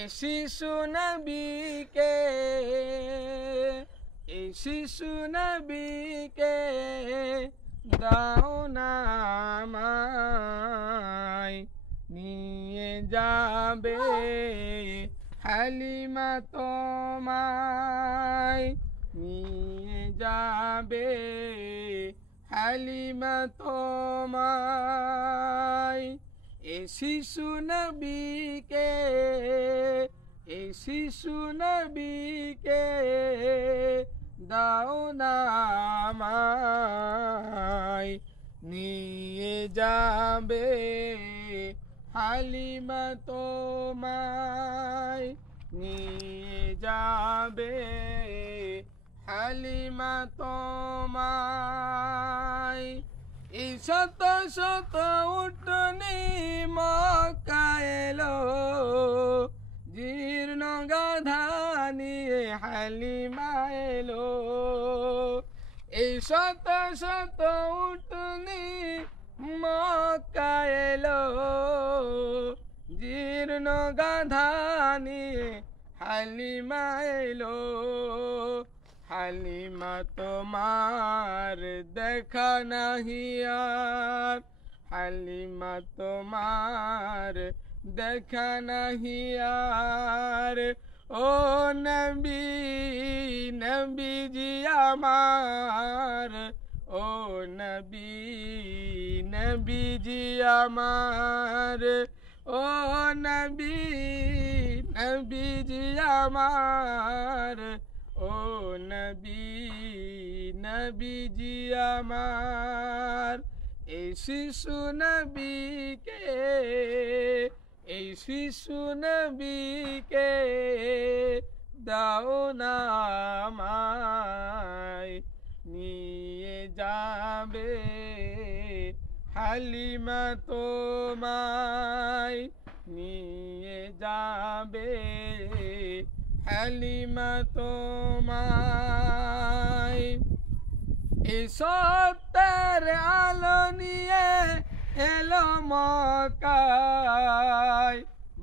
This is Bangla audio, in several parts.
এই শিশু নবীকে, এই শিশু নবীকে দাও না আমায়, নিয়ে যাবে হালিমা তোমায়, নিয়ে যাবে হালিমা তোমায়। এই শিশু নবীকে, এই শিশু নবীকে দাও না আমায়, নিয়ে যাবে হালিমা তোমায়, নিয়ে যাবে হালিমা তোমায়। এই শত শত উটনি মক্কা এলো, জীর্ণ গাধা নিয়ে হালিমা এলো। এই শত শত উটনি মক্কা এলো, জীর্ণ গাধা নিয়ে হালিমা এলো। হালিমা তোমার দেখা নাহি আর, হালিমা তোমার দেখা নাহি আর। ও নবী, নবীজি আমার, ও নবী, নবীজি আমার, ও নবী, নবীজি আমার, ও নবী, নবীজি আমার। এই শিশু নবীকে, এই শিশু নবীকে দাও না আমায়, নিয়ে যাবে হালিমা তোমায়, নিয়ে যাবে হালিমা তোমায়। এই সত্যের আলো নিয়ে এলো মক্কায়,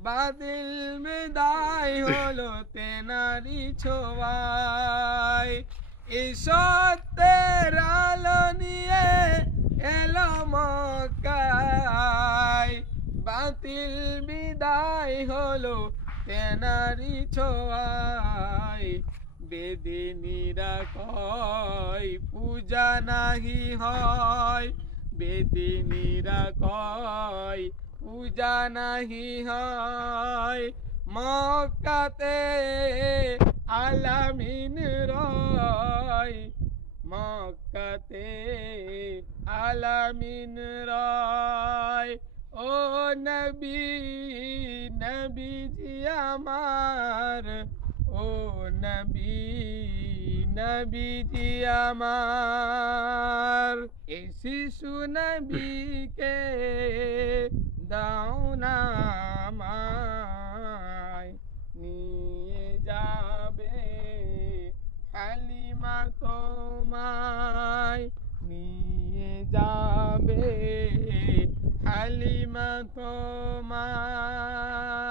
বাতিল বিদায় হলো তেনারি ছোঁয়ায়। এই সত্যের আলো নিয়ে এলো মক্কায়, বাতিল বিদায় হলো তেনারি ছোঁয়ায়। বেদিনীরা কয় পূজা নাহি হয়, বেদিনীরা কয় পূজা নাহি হয়। মক্কাতে আলামিন রয়, মক্কাতে আলামিন রয়। ও নবী, নবীজি আমার, ও নবী, নবীজি আমার। এই শিশু নবীকে দাও না আমায়, নিয়ে যাবে হালিমা তোমায়, নিয়ে যাবে হালিমা তোমায়।